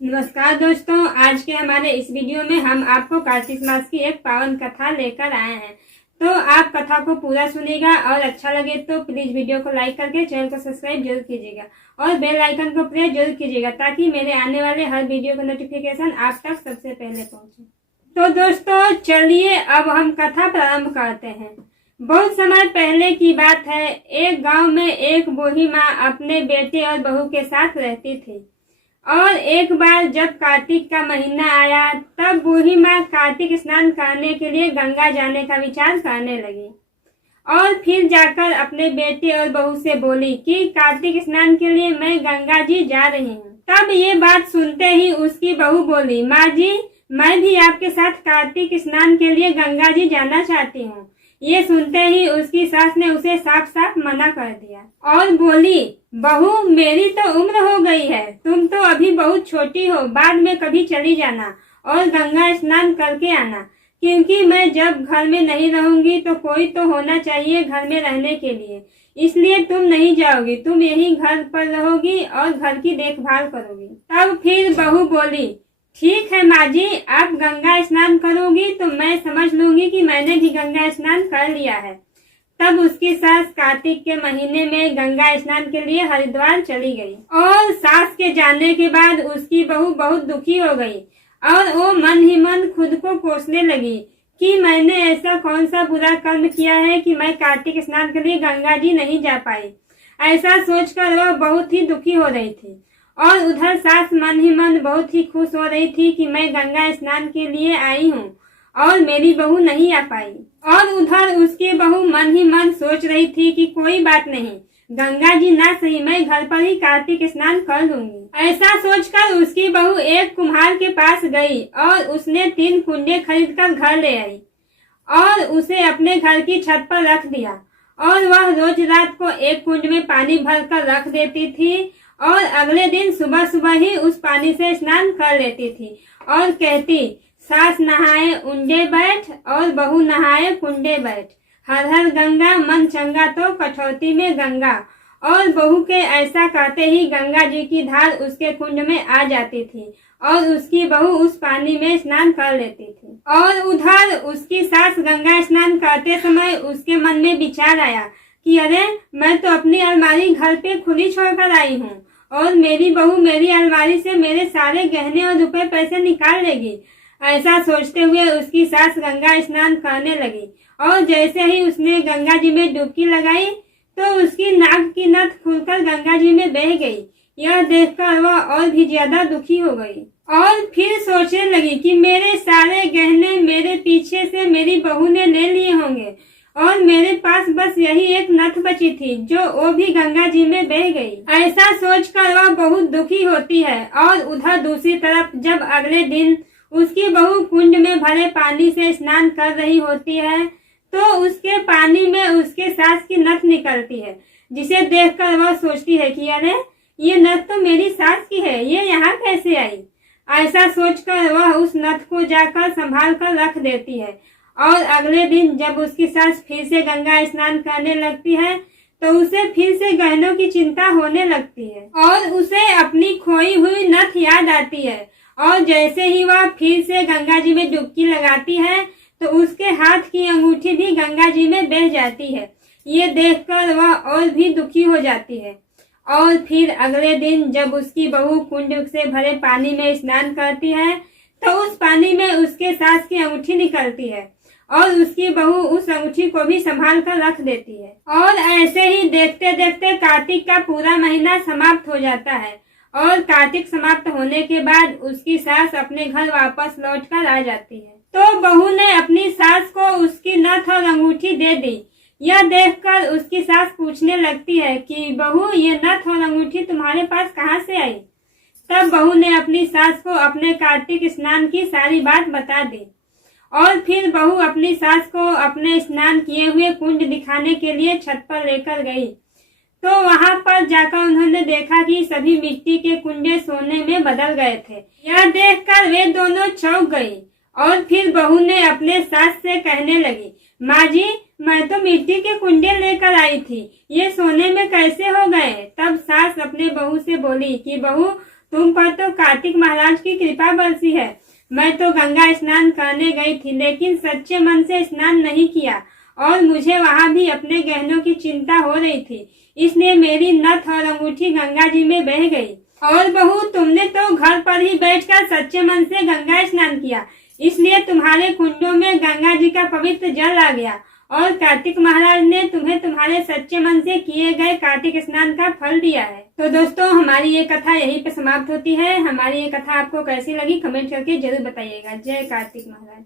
नमस्कार दोस्तों, आज के हमारे इस वीडियो में हम आपको कार्तिक मास की एक पावन कथा लेकर आए हैं। तो आप कथा को पूरा सुनिएगा और अच्छा लगे तो प्लीज वीडियो को लाइक करके चैनल को सब्सक्राइब जरूर कीजिएगा और बेल आइकन को प्रेस जरूर कीजिएगा ताकि मेरे आने वाले हर वीडियो का नोटिफिकेशन आप तक सबसे पहले पहुंचे। तो दोस्तों चलिए अब हम कथा प्रारंभ करते हैं। बहुत समय पहले की बात है, एक गांव में एक बूढ़ी माँ अपने बेटे और बहू के साथ रहती थी। और एक बार जब कार्तिक का महीना आया तब बूढ़ी माँ कार्तिक स्नान करने के लिए गंगा जाने का विचार करने लगी और फिर जाकर अपने बेटे और बहू से बोली कि कार्तिक स्नान के लिए मैं गंगा जी जा रही हूँ। तब ये बात सुनते ही उसकी बहू बोली, माँ जी मैं भी आपके साथ कार्तिक स्नान के लिए गंगा जी जाना चाहती हूँ। ये सुनते ही उसकी सास ने उसे साफ साफ मना कर दिया और बोली, बहू मेरी तो उम्र हो गई है, तुम तो अभी बहुत छोटी हो, बाद में कभी चली जाना और गंगा स्नान करके आना, क्योंकि मैं जब घर में नहीं रहूंगी तो कोई तो होना चाहिए घर में रहने के लिए, इसलिए तुम नहीं जाओगी, तुम यही घर पर रहोगी और घर की देखभाल करोगी। तब फिर बहू बोली, ठीक है माँ जी, आप गंगा स्नान करोगी तो मैं समझ लूंगी कि मैंने भी गंगा स्नान कर लिया है। तब उसकी सास कार्तिक के महीने में गंगा स्नान के लिए हरिद्वार चली गई और सास के जाने के बाद उसकी बहू बहुत दुखी हो गई और वो मन ही मन खुद को कोसने लगी कि मैंने ऐसा कौन सा बुरा कर्म किया है कि मैं कार्तिक स्नान के लिए गंगा जी नहीं जा पाई। ऐसा सोचकर वह बहुत ही दुखी हो रही थी और उधर सास मन ही मन बहुत ही खुश हो रही थी कि मैं गंगा स्नान के लिए आई हूँ और मेरी बहू नहीं आ पाई। और उधर उसकी बहू मन ही मन सोच रही थी कि कोई बात नहीं, गंगा जी ना सही मैं घर पर ही कार्तिक स्नान कर लूंगी। ऐसा सोचकर उसकी बहू एक कुम्हार के पास गई और उसने 3 कुंडे खरीदकर घर ले आई और उसे अपने घर की छत पर रख दिया और वह रोज रात को एक कुंड में पानी भरकर रख देती थी और अगले दिन सुबह सुबह ही उस पानी से स्नान कर लेती थी और कहती, सास नहाए उंडे बैठ और बहू नहाए कुंडे बैठ, हर हर गंगा मन चंगा तो कठौती में गंगा। और बहू के ऐसा कहते ही गंगा जी की धार उसके कुंड में आ जाती थी और उसकी बहू उस पानी में स्नान कर लेती थी। और उधर उसकी सास गंगा स्नान करते समय उसके मन में विचार आया कि अरे मैं तो अपनी अलमारी घर पे खुली छोड़कर आई हूँ और मेरी बहू मेरी अलमारी से मेरे सारे गहने और रुपए पैसे निकाल लेगी। ऐसा सोचते हुए उसकी सास गंगा स्नान करने लगी और जैसे ही उसने गंगा जी में डुबकी लगाई तो उसकी नाक की नथ खुलकर गंगा जी में बह गई। यह देखकर वह और भी ज्यादा दुखी हो गई और फिर सोचने लगी कि मेरे सारे गहने मेरे पीछे से मेरी बहू ने ले लिए होंगे और मेरे पास बस यही एक नथ बची थी जो वो भी गंगा जी में बह गई। ऐसा सोचकर वह बहुत दुखी होती है और उधर दूसरी तरफ जब अगले दिन उसकी बहू कुंड में भरे पानी से स्नान कर रही होती है तो उसके पानी में उसके सास की नथ निकलती है, जिसे देखकर वह सोचती है कि अरे ये नथ तो मेरी सास की है, ये यहाँ कैसे आई। ऐसा सोचकर वह उस नथ को जाकर संभाल कर रख देती है और अगले दिन जब उसकी सास फिर से गंगा स्नान करने लगती है तो उसे फिर से गहनों की चिंता होने लगती है और उसे अपनी खोई हुई नथ याद आती है और जैसे ही वह फिर से गंगा जी में डुबकी लगाती है तो उसके हाथ की अंगूठी भी गंगा जी में बह जाती है। ये देखकर वह और भी दुखी हो जाती है और फिर अगले दिन जब उसकी बहू कुंड से भरे पानी में स्नान करती है तो उस पानी में उसके सास की अंगूठी निकलती है और उसकी बहू उस अंगूठी को भी संभाल कर रख देती है। और ऐसे ही देखते देखते कार्तिक का पूरा महीना समाप्त हो जाता है और कार्तिक समाप्त होने के बाद उसकी सास अपने घर वापस लौटकर आ जाती है तो बहू ने अपनी सास को उसकी नथ और अंगूठी दे दी। यह देखकर उसकी सास पूछने लगती है कि बहू ये नथ और अंगूठी तुम्हारे पास कहाँ से आई। तब बहू ने अपनी सास को अपने कार्तिक स्नान की सारी बात बता दी और फिर बहू अपनी सास को अपने स्नान किए हुए कुंड दिखाने के लिए छत पर लेकर गई तो वहां पर जाकर उन्होंने देखा कि सभी मिट्टी के कुंडे सोने में बदल गए थे। यह देखकर वे दोनों चौंक गई और फिर बहू ने अपने सास से कहने लगी, माँ जी मैं तो मिट्टी के कुंडे लेकर आई थी, ये सोने में कैसे हो गए। तब सास अपने बहू से बोली कि बहू तुम पर तो कार्तिक महाराज की कृपा बरसी है। मैं तो गंगा स्नान करने गई थी, लेकिन सच्चे मन से स्नान नहीं किया और मुझे वहां भी अपने गहनों की चिंता हो रही थी, इसलिए मेरी नथ और अंगूठी गंगा जी में बह गई। और बहू, तुमने तो घर पर ही बैठकर सच्चे मन से गंगा स्नान किया, इसलिए तुम्हारे कुंडों में गंगा जी का पवित्र जल आ गया और कार्तिक महाराज ने तुम्हें तुम्हारे सच्चे मन से किए गए कार्तिक स्नान का फल दिया है। तो दोस्तों, हमारी ये कथा यहीं पे समाप्त होती है। हमारी ये कथा आपको कैसी लगी कमेंट करके जरूर बताइएगा। जय कार्तिक महाराज।